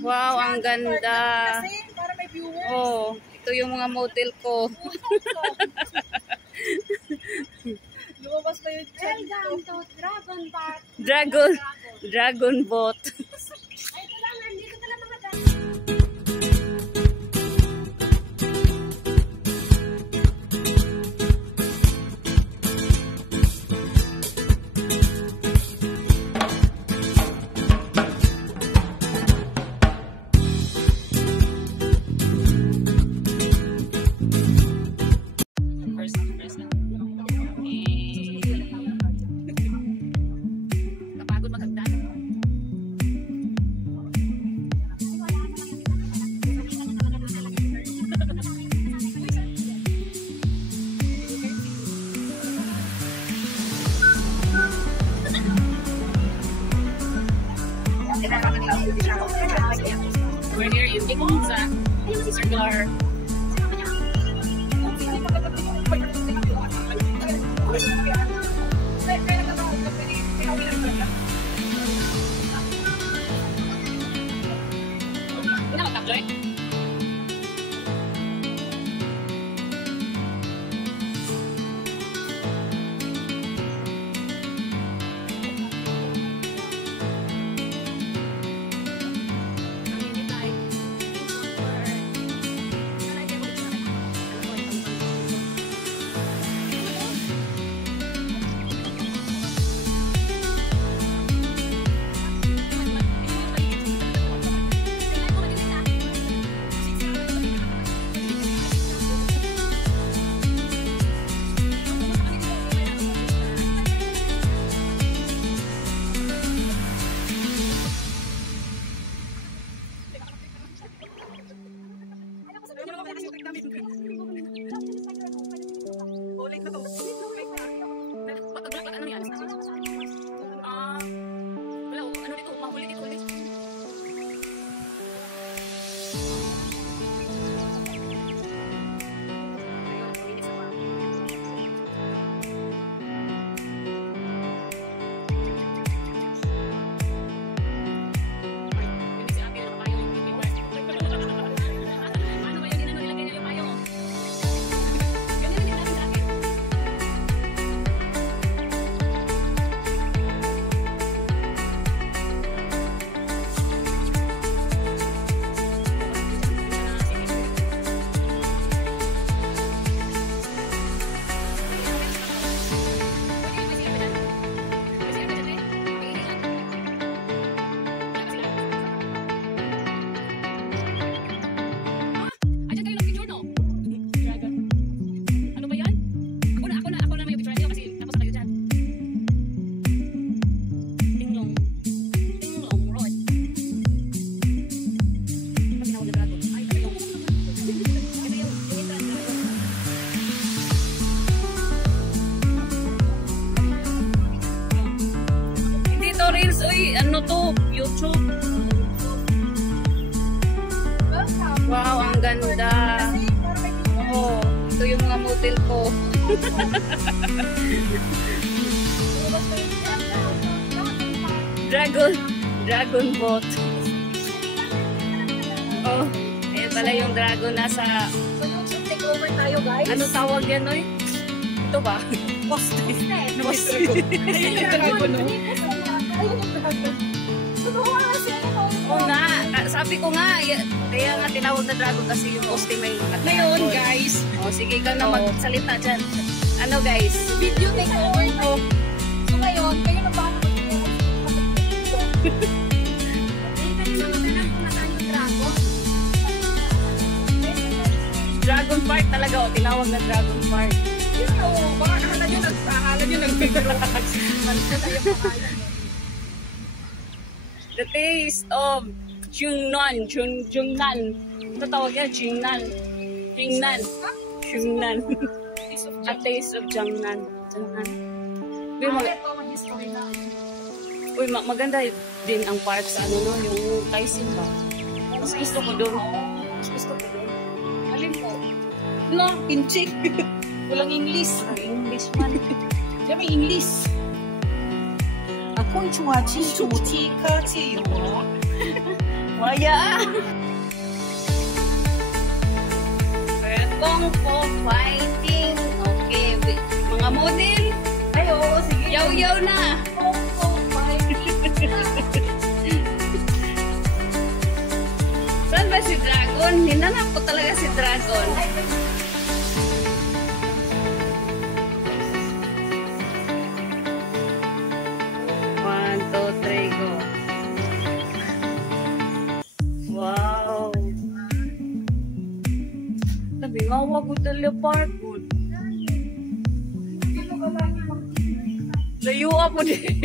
Wow, ang ganda. Para may viewers. Oh, ito yung mga model ko. Lumabas pa yung chat ko. Dragon boat. Ay, ito lang, nandito pala mga We're near you. Circular. Reels, uy, ano to? YouTube. Wow, ang ganda. Oh, ito yung mga model ko. Dragon boat. Oh, ayun pala yung dragon nasa. Take over tayo, guys. Ano tawag yan, oy? Ito ba? Poste. Oo nga, sabi ko nga, kaya nga tinawag na dragon kasi yung poste may ngayon, guys. O sige, ikaw na magsalita dyan. Ano guys? Video take over to. So ngayon, kayo na ba Dragon Park talaga, o tinawag na Dragon Park. Akala nyo nag-figure. The taste of Jungnan. Ano tawag yan? Jungnan. A taste of Jungnan. Uy, maganda din ang park sa ano no, yung Taisin ba? Mas gusto ko doon. Alin po? No, pinchik. Walang English. English man. Diyan may English. Konnichiwa, Chichuchi, Kachiyo. Waya. Kung po fighting. Okay. Mga model. Ay, oo, sige. Yaw-yaw na. Kung fighting. Saan ba si Dragon? Hinanap ko talaga si Dragon. One, two, three, go. Wow. Sabi nga, wag ko teleport. Layo ako din.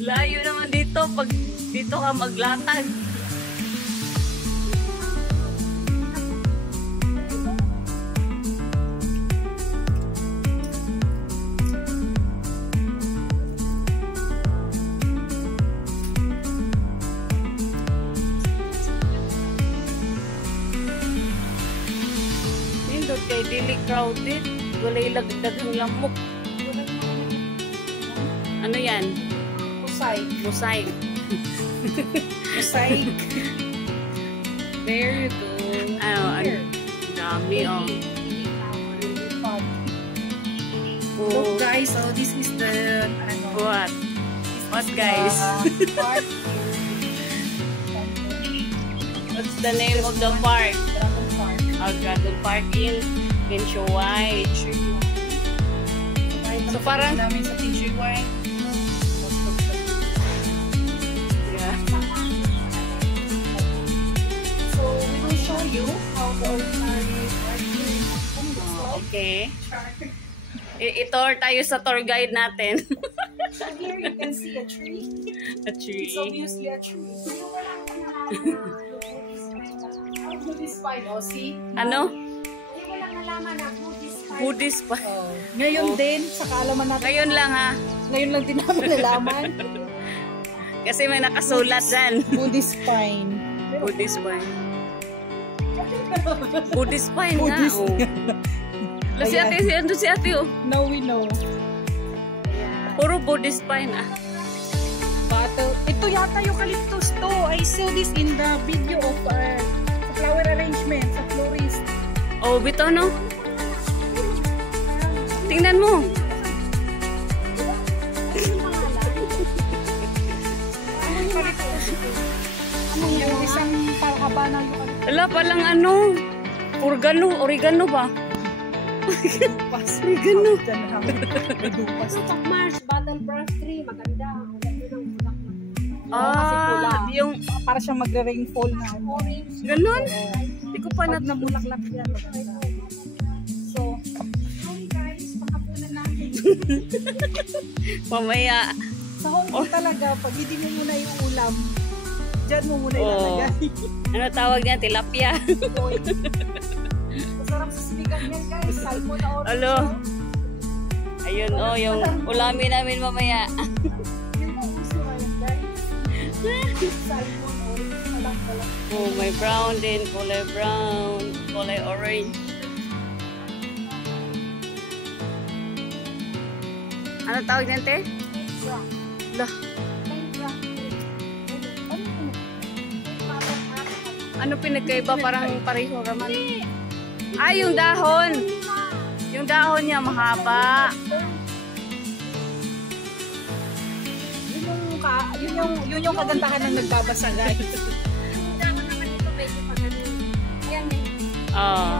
Layo naman dito pag dito ka maglatag. Nindot kay dili crowded. Walay lagdagang lamok. Ano yan? Mosaic. Mosaic. Mosaic. There you go. Ano? Dami, oh. Look guys, so this is the What? What, guys? Park. What's the name of the park? Dragon Park. Dragon Park in Kinshuwai. So, parang... namin sa Kinshuwai. Yeah. So we will show you how the ordinary park is. Okay. I-tour tayo sa tour guide natin. So here you can see a tree. A tree. It's obviously a tree. Buddhist pine, oh, see? Ano? Walang nalaman na Buddhist pine. Buddhist pa. Oh. Ngayon din, sa kaalaman natin. Ngayon lang, ha? Ngayon lang din namin nalaman. Kasi may nakasulat dyan. Buddhist pine. Buddhist pine. Buddhist pine nga, Buddhist. oh. Si ate, si ate, oh. Now we know. Puro Buddhist pine, ah. Battle. Ito yata eucalyptus to. I saw this in the video of flower arrangement sa florist. Oh, bito, no? Tingnan mo. Yung isang haba ng eucalyptus. Wala palang ano. Oregano ba? Oregano. May dupas. Tutok Marsh, Battle Brush Tree, maganda. Ang ganda ng bulaklak. Yung Para siyang magre-rainfall na. Orange. ganun. Hindi ko pa Pag namulaklak yan. So, Sorry guys, pakapunan natin. Mamaya. sa Hong Kong talaga, pag hindi mo muna yung ulam, dyan mo muna Oh. ilalagay. Ano tawag niya? Tilapia. Masarap sa sinigang yan guys. Salmon na orange. Alo. Ayun, oh, yung ulamin namin mamaya. Yung mga gusto nga yan guys. Salmon orange. Palang. Oh, may brown din. Kulay brown. Kulay orange. Ano tawag niyan, te? Lah. Ano pinagkaiba? Parang pareho raman. Ah, yung dahon. Yung dahon niya mahaba. Yun yung kagandahan ng nagbabasa guys. Yung dahon naman ito, medyo pagano. Yan eh. Oh.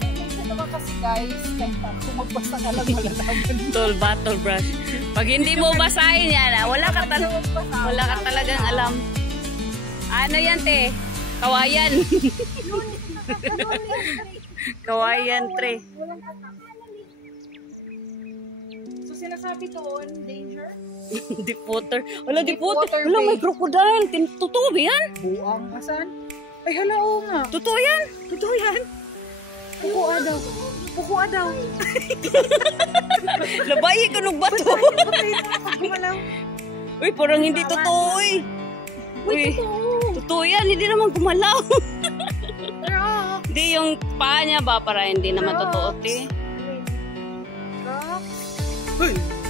Minsan naman kasi guys, kahit kung magbasa ka lang malalaman. Battle brush. Pag hindi mo basahin yan, wala ka talagang alam. Ano yan, te? Kawayan. Kawayan tree. So sinasabi doon, danger? Deep water. Wala, deep water. water Wala, bay. may crocodile. Totoo ba yan? Buang. Asan? Ay hala, oo nga. Totoo yan. Totoo yan. Pukua daw. Pukua daw. Labayi ka ng bato. Gumalaw. Uy, parang hindi totoo eh. Uy, totoo yan. Hindi naman gumalaw. Rock. Hindi yung paa niya ba para hindi naman totoo, te? Rock.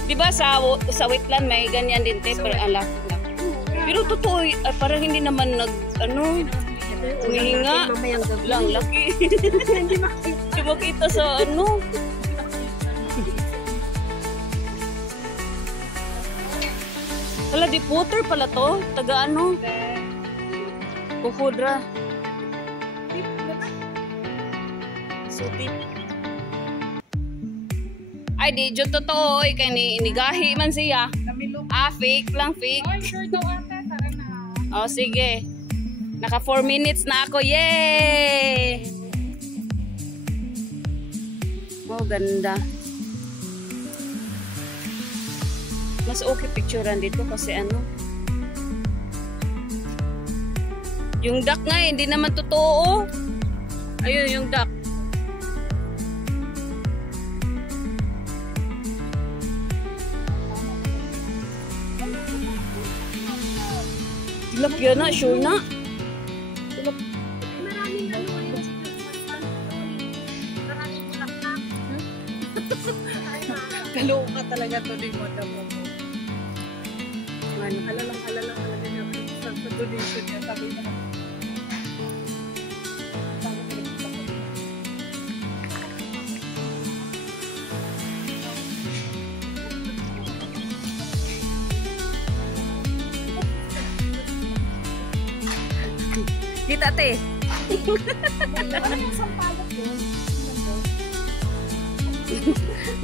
Di Di ba sa wetland may ganyan din te, pero ala. Pero totoo, parang hindi naman humihinga. Mamayang gabi. Lang, laki. Hindi makita. Di ba kita sa Wala, di puter pala to. Taga Bukudra. Suti. Ay, di dyan totoo. Kaya inigahi man siya. Namilok. Fake lang, fake. Oh, sure daw ate. Tara na. Sige. Naka 4 minutes na ako. Yay! Oh, ganda. Mas okay picturean dito kasi yung duck nga hindi naman totoo. Ayun yung duck. Tilap yan na, sure na. Maraming maraming bulaklak. Kaloka talaga to ni Madam mo. Alalang talaga niya sa donation niya. Sabi niya. Kita te. Ano yung sampalok doon?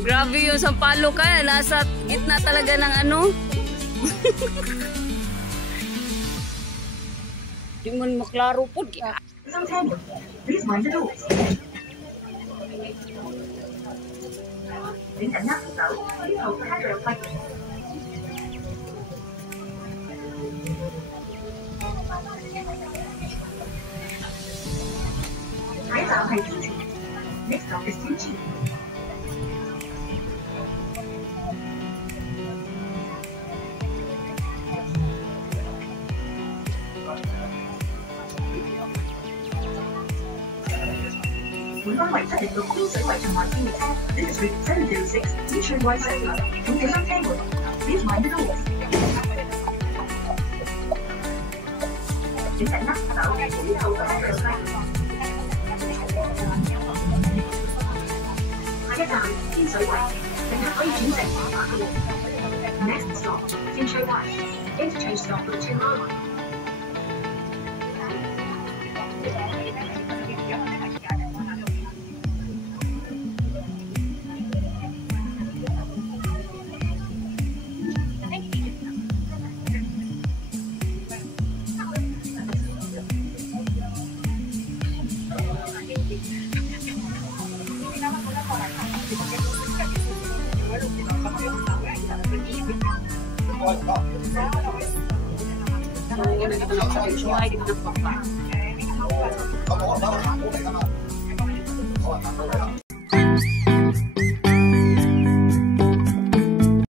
Grabe yung sampalo ka. Nasa gitna talaga ng Di mo maklaro po. Please mind the doors. 請緊握扶手，之後加上揮。下一站係天池 ，Next stop is 天池。本班為706天水圍循環天車 ，This is route 706 East Way Circular，請小心車門。Please mind the doors。請緊握扶手，之後加上揮。下一站天水圍，乘客可以轉乘馬馬路。Next stop 天水圍 ，Interchange stop for 2 miles。